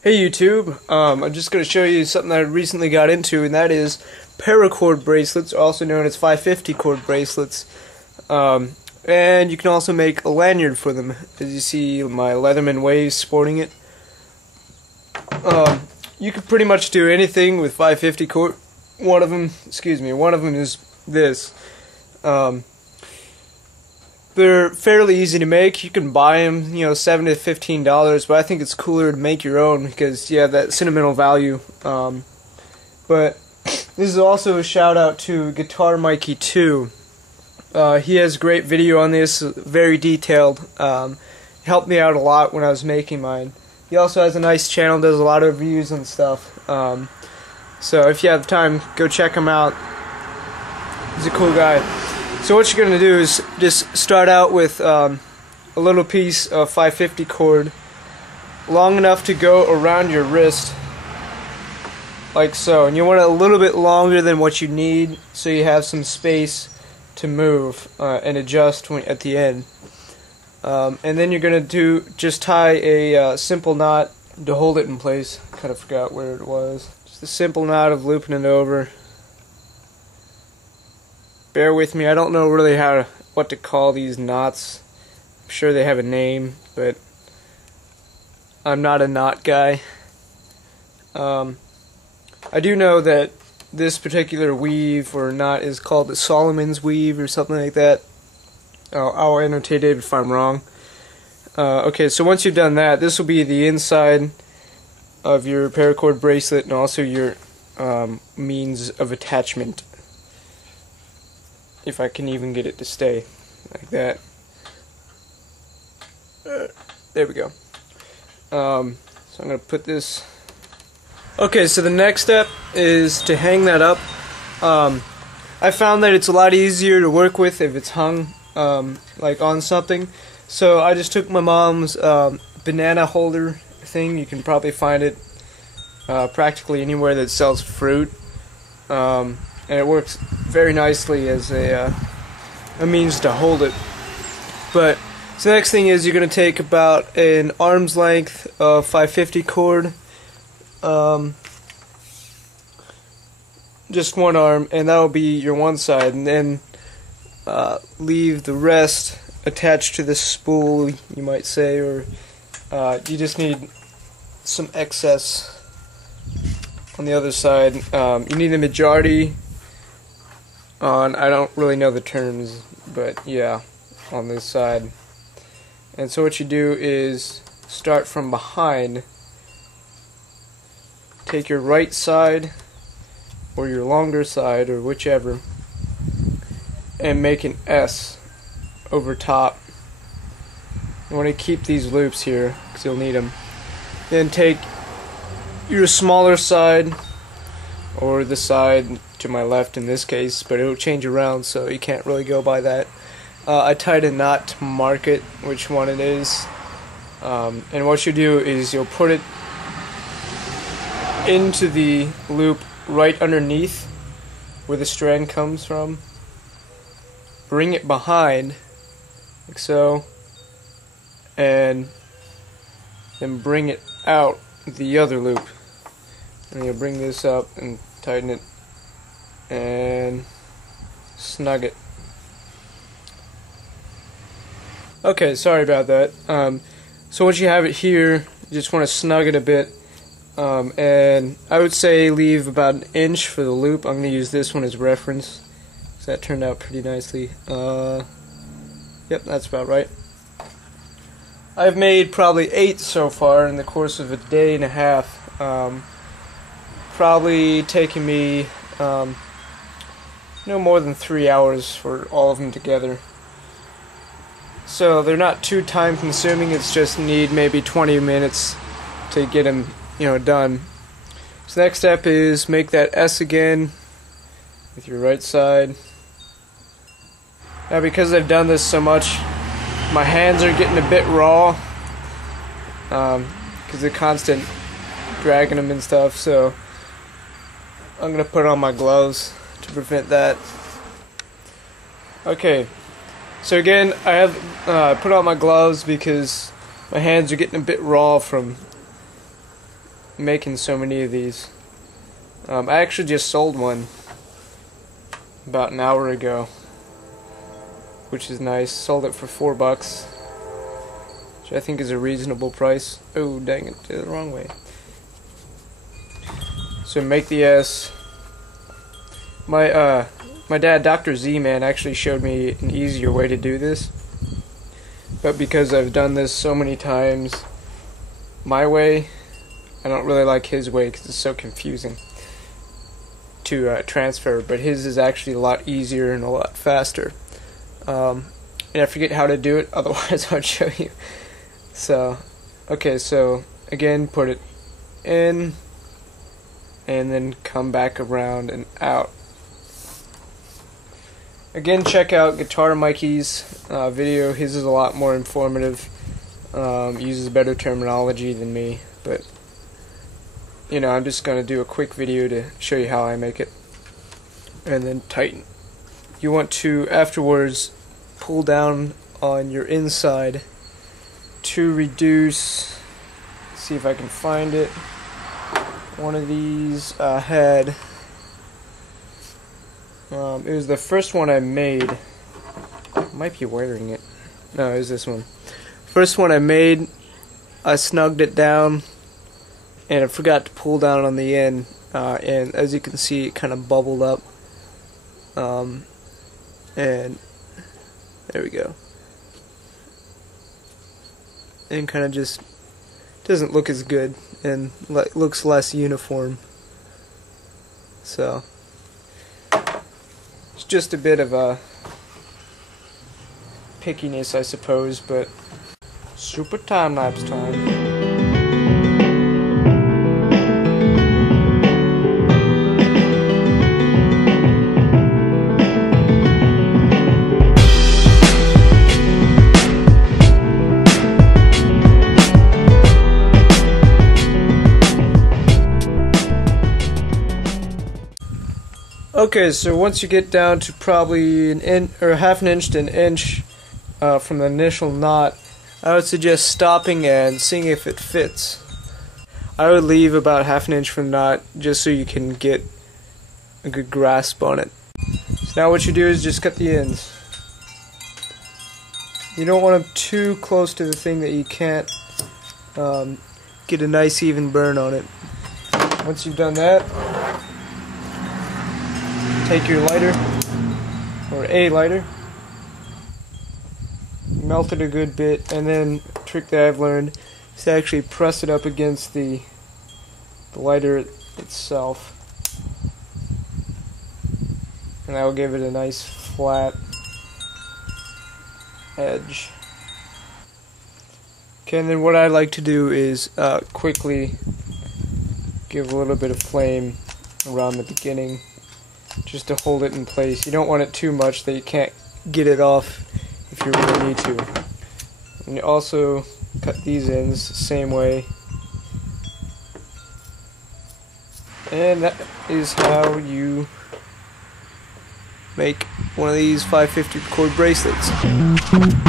Hey YouTube, I'm just going to show you something that I recently got into, and that is paracord bracelets, also known as 550 cord bracelets. And you can also make a lanyard for them, as you see my Leatherman Waves sporting it. You can pretty much do anything with 550 cord. One of them is this. They're fairly easy to make. You can buy them, $7 to $15, but I think it's cooler to make your own because you have that sentimental value. But this is also a shout out to Guitar Mikey 2. He has a great video on this, very detailed. Helped me out a lot when I was making mine. He also has a nice channel, does a lot of reviews and stuff. So if you have time, go check him out. He's a cool guy. So what you're going to do is just start out with a little piece of 550 cord, long enough to go around your wrist, like so. And you want it a little bit longer than what you need, so you have some space to move and adjust at the end. And then you're going to just tie a simple knot to hold it in place. Kind of forgot where it was. Just a simple knot of looping it over. Bear with me, I don't know really what to call these knots. I'm sure they have a name, but I'm not a knot guy. I do know that this particular weave or knot is called the Solomon's weave or something like that. I'll annotate it if I'm wrong. Okay, so once you've done that, this will be the inside of your paracord bracelet and also your means of attachment. If I can even get it to stay like that. There we go. So I'm going to put this. Okay, so the next step is to hang that up. I found that it's a lot easier to work with if it's hung like on something. So I just took my mom's banana holder thing. You can probably find it practically anywhere that sells fruit. And it works very nicely as a means to hold it. But so the next thing is you're going to take about an arm's length of 550 cord, just one arm, and that will be your one side, and then leave the rest attached to this spool, you might say, or you just need some excess on the other side. You need the majority on, I don't really know the terms, but yeah, on this side. And so what you do is start from behind, take your right side or your longer side or whichever, and make an S over top. You want to keep these loops here because you'll need them. Then take your smaller side, or the side to my left in this case, but it'll change around, so you can't really go by that. I tied a knot to mark it which one it is, and what you do is you'll put it into the loop right underneath where the strand comes from, bring it behind like so, and then bring it out the other loop, and you'll bring this up and tighten it and snug it. Okay, sorry about that. So once you have it here, you just want to snug it a bit, and I would say leave about an inch for the loop. I'm going to use this one as reference, so that turned out pretty nicely. Yep, that's about right. I've made probably 8 so far in the course of a day and a half. Probably taking me no more than 3 hours for all of them together. So they're not too time consuming, it's just need maybe 20 minutes to get them, done. So next step is make that S again with your right side. Now because I've done this so much, my hands are getting a bit raw because of constant dragging them and stuff, so I'm going to put on my gloves to prevent that. Okay, so again, I have put on my gloves because my hands are getting a bit raw from making so many of these. I actually just sold one about an hour ago, which is nice. Sold it for $4, which I think is a reasonable price. Oh, dang it, did it the wrong way. So make the S. My dad, Dr. Z-Man, actually showed me an easier way to do this. But because I've done this so many times my way, I don't really like his way because it's so confusing to transfer. But his is actually a lot easier and a lot faster. And I forget how to do it, otherwise I'd show you. So, okay, so again, put it in, and then come back around and out. Again, check out Guitar Mikey's video. His is a lot more informative, uses better terminology than me, but you know, I'm just going to do a quick video to show you how I make it. And then tighten. You want to, afterwards, pull down on your inside to reduce, see if I can find it. One of these had, it was the first one I made. I might be wearing it. No, it was this one. First one I made, I snugged it down, and I forgot to pull down on the end, and as you can see, it kind of bubbled up. And there we go. And kind of just doesn't look as good, and looks less uniform. So it's just a bit of a pickiness, I suppose, but super time-lapse time. Okay, so once you get down to probably an inch or half an inch to an inch from the initial knot, I would suggest stopping and seeing if it fits. I would leave about half an inch from the knot just so you can get a good grasp on it. So now what you do is just cut the ends. You don't want them too close to the thing that you can't get a nice even burn on it. Once you've done that, take your lighter, or a lighter, melt it a good bit, and then a trick that I've learned is to actually press it up against the lighter itself, and that will give it a nice flat edge. Okay, and then what I like to do is quickly give a little bit of flame around the beginning, just to hold it in place. You don't want it too much that you can't get it off if you really need to. And you also cut these ends same way. And that is how you make one of these 550 chord bracelets.